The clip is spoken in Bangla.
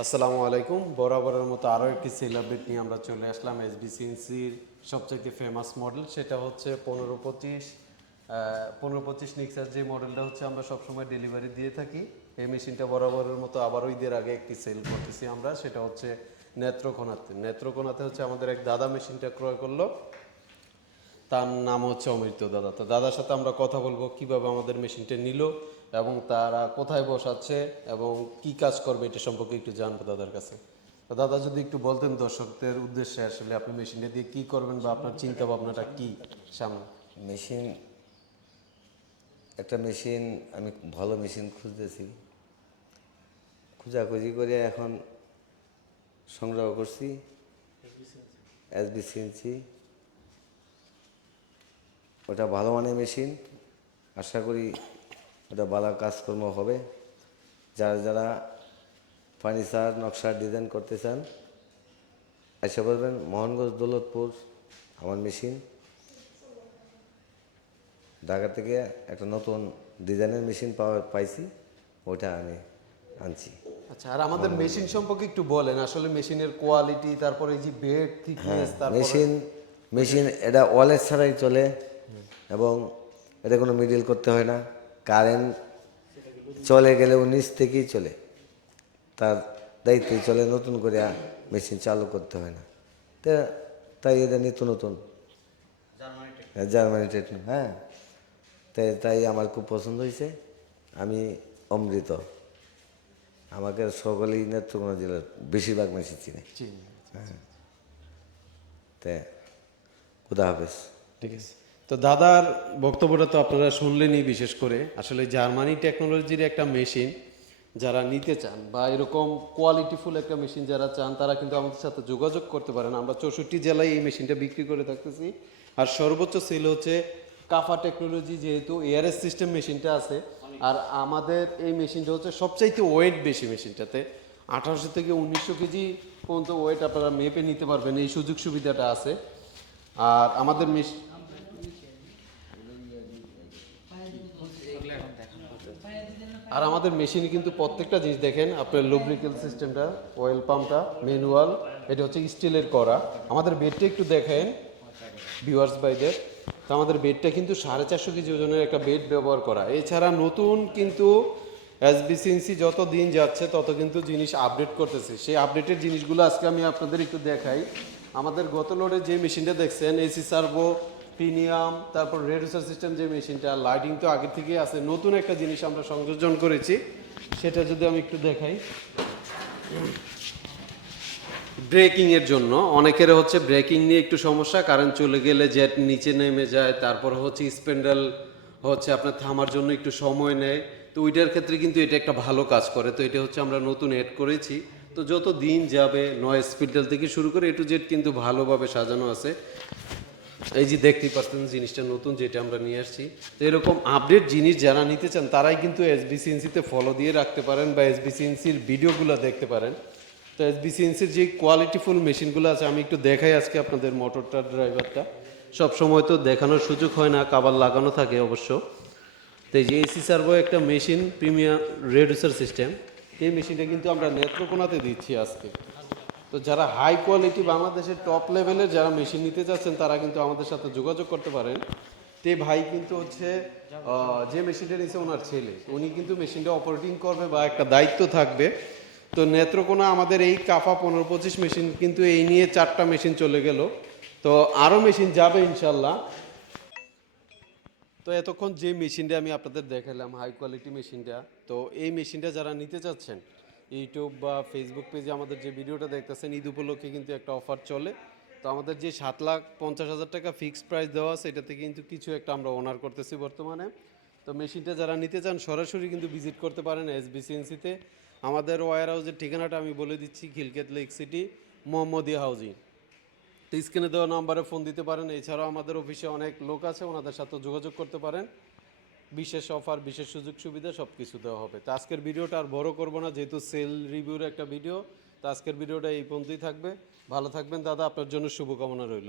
আসসালামু আলাইকুম। বরাবরের মতো আরও একটি সেল আপডেট নিয়ে আমরা চলে আসলাম। এসবিসিএনসির সবচাইতে ফেমাস মডেল সেটা হচ্ছে 1525 নিক্সার যে মডেলটা হচ্ছে আমরা সবসময় ডেলিভারি দিয়ে থাকি। এই মেশিনটা বরাবরের মতো আবারও ঈদের আগে একটি সেল করতেছি আমরা, সেটা হচ্ছে নেত্রকোনাতে হচ্ছে আমাদের এক দাদা মেশিনটা ক্রয় করলো। তার নাম হচ্ছে অমৃত দাদা। তো দাদার সাথে আমরা কথা বলবো কিভাবে আমাদের মেশিনটা নিল এবং তারা কোথায় বসাচ্ছে এবং কি কাজ করবে এটা সম্পর্কে একটু জানবো দাদার কাছে। তো দাদা যদি একটু বলতেন দর্শকদের উদ্দেশ্যে আসলে আপনি মেশিনটা দিয়ে কি করবেন বা আপনার চিন্তা ভাবনাটা কি সামনে। মেশিন একটা মেশিন আমি ভালো মেশিন খুঁজতেছি, খোঁজাখুঁজি করে এখন সংগ্রহ করছি এসবিসিএনসি। ওটা ভালো মানের মেশিন, আশা করি ওটা ভালো কাজকর্ম হবে। যারা যারা ফার্নিচার নকশার ডিজাইন করতে চান এসে বলবেন মোহনগঞ্জ দৌলতপুর আমার মেশিন। ঢাকা থেকে একটা নতুন ডিজাইনের মেশিন পাইছি, ওটা আমি আনছি। আচ্ছা, আর আমাদের মেশিন সম্পর্কে একটু বলেন আসলে মেশিনের কোয়ালিটি, তারপরে এই যে বেড থিকনেস, তারপরে মেশিন এটা ওয়ালেট ছাড়াই চলে এবং এটা কোনো মিডিল করতে হয় না। কারেন্ট চলে গেলেও নিচ থেকেই চলে, তার দায়িত্বেই চলে, নতুন করে মেশিন চালু করতে হয় না। তাই এটা নিত্য নতুন জার্মানি টেকনিক। হ্যাঁ, তাই আমার খুব পছন্দ হয়েছে। আমি অমৃত, আমাকে সকলেই নেত্রকোনা জেলার বেশিরভাগ মেশিন চিনে। হ্যাঁ, তাই খুদা হাফেজ। ঠিক আছে। তো দাদার বক্তব্যটা তো আপনারা শুনলেনই। বিশেষ করে আসলে জার্মানি টেকনোলজির একটা মেশিন যারা নিতে চান বা এরকম কোয়ালিটিফুল একটা মেশিন যারা চান তারা কিন্তু আমাদের সাথে যোগাযোগ করতে পারেন। আমরা 64 জেলায় এই মেশিনটা বিক্রি করে থাকতেছি। আর সর্বোচ্চ সেল হচ্ছে কাফা টেকনোলজি, যেহেতু এআরএস সিস্টেম মেশিনটা আছে। আর আমাদের এই মেশিনটা হচ্ছে সবচাইতে ওয়েট বেশি, মেশিনটাতে 1800 থেকে 1900 কেজি পর্যন্ত ওয়েট আপনারা মেপে নিতে পারবেন, এই সুযোগ সুবিধাটা আছে। আর আমাদের মেশিনে কিন্তু প্রত্যেকটা জিনিস দেখেন, আপনার লুব্রিকেল সিস্টেমটা, অয়েল পাম্পটা ম্যানুয়াল, এটা হচ্ছে স্টিলের করা। আমাদের বেডটা একটু দেখেন ভিউয়ার্স ভাইদের। তো আমাদের বেডটা কিন্তু 450 কেজি ওজনের একটা বেড ব্যবহার করা। এছাড়া নতুন কিন্তু এসবিসিএনসি যত দিন যাচ্ছে তত কিন্তু জিনিস আপডেট করতেছে। সেই আপডেটের জিনিসগুলো আজকে আমি আপনাদের একটু দেখাই। আমাদের গত লোডে যে মেশিনটা দেখছেন এসি সার্ভো প্রিমিয়াম, তারপর রেডিউসার সিস্টেম যে মেশিনটা, লাইটিং তো আগে থেকেই আছে। নতুন একটা জিনিস আমরা সংযোজন করেছি, সেটা যদি আমি একটু দেখাই। ব্রেকিং এর জন্য অনেকের হচ্ছে ব্রেকিং নিয়ে একটু সমস্যা, কারেন্ট চলে গেলে জেট নিচে নেমে যায়, তারপর হচ্ছে স্প্যান্ডেল হচ্ছে আপনার থামার জন্য একটু সময় নেয়। তো ওইটার ক্ষেত্রে কিন্তু এটা একটা ভালো কাজ করে। তো এটা হচ্ছে আমরা নতুন অ্যাড করেছি। তো যত দিন যাবে নয়েজ ফিল্টার থেকে শুরু করে এ টু জেড কিন্তু ভালোভাবে সাজানো আছে। এই যে দেখতেই পাচ্ছেন জিনিসটা নতুন যেটা আমরা নিয়ে আসছি। তো এরকম আপডেট জিনিস যারা নিতে চান তারাই কিন্তু এসবিসিএনসিতে ফলো দিয়ে রাখতে পারেন বা এসবিসিএনসির ভিডিওগুলো দেখতে পারেন। তো এসবিসিএনসির যে কোয়ালিটিফুল মেশিনগুলো আছে আমি একটু দেখাই আজকে আপনাদের। মোটরটা ড্রাইভারটা সব সময় তো দেখানোর সুযোগ হয় না, কাভার লাগানো থাকে অবশ্য। তো এই যে এসি সার্ভো একটা মেশিন, প্রিমিয়াম রেডিউসার সিস্টেম, এই মেশিনটা কিন্তু আমরা নেত্রকোনাতে দিচ্ছি আজকে। তো যারা হাই কোয়ালিটি বাংলাদেশের টপ লেভেলের যারা মেশিন নিতে চাচ্ছেন তারা কিন্তু আমাদের সাথে যোগাযোগ করতে পারেন। তে ভাই কিন্তু হচ্ছে যে মেশিনটা নিচ্ছে ওনার ছেলে, উনি কিন্তু মেশিনটা অপারেটিং করবে বা একটা দায়িত্ব থাকবে। তো নেত্রকোনা আমাদের এই কাফা 1525 মেশিন কিন্তু এই নিয়ে 4টা মেশিন চলে গেল। তো আরও মেশিন যাবে ইনশাল্লাহ। তো এতক্ষণ যে মেশিনটা আমি আপনাদের দেখালাম হাই কোয়ালিটি মেশিনটা, তো এই মেশিনটা যারা নিতে চাচ্ছেন ইউটিউব বা ফেসবুক পেজে আমাদের যে ভিডিওটা দেখতেছেন, ঈদ উপলক্ষে কিন্তু একটা অফার চলে। তো আমাদের যে 7,50,000 টাকা ফিক্সড প্রাইস দেওয়া আছে এটা থেকে কিন্তু কিছু একটা আমরা অনার করতেছি বর্তমানে। তো মেশিনটা যারা নিতে চান সরাসরি কিন্তু ভিজিট করতে পারেন এসবিসিএনসিতে। আমাদের ওয়্যার হাউসের ঠিকানাটা আমি বলে দিচ্ছি, Khilkhet lake city, Mohammadia housing. তো স্ক্রিনে দেওয়া নাম্বারে ফোন দিতে পারেন। এছাড়াও আমাদের অফিসে অনেক লোক আছে, ওনাদের সাথে যোগাযোগ করতে পারেন। বিশেষ অফার, বিশেষ সুযোগ সুবিধা সব কিছু দেওয়া হবে। তো আজকের ভিডিওটা আর বড় করবো না, যেহেতু সেল রিভিউর একটা ভিডিও। তো আজকের ভিডিওটা এই পর্যন্তই থাকবে। ভালো থাকবেন দাদা, আপনার জন্য শুভকামনা রইল।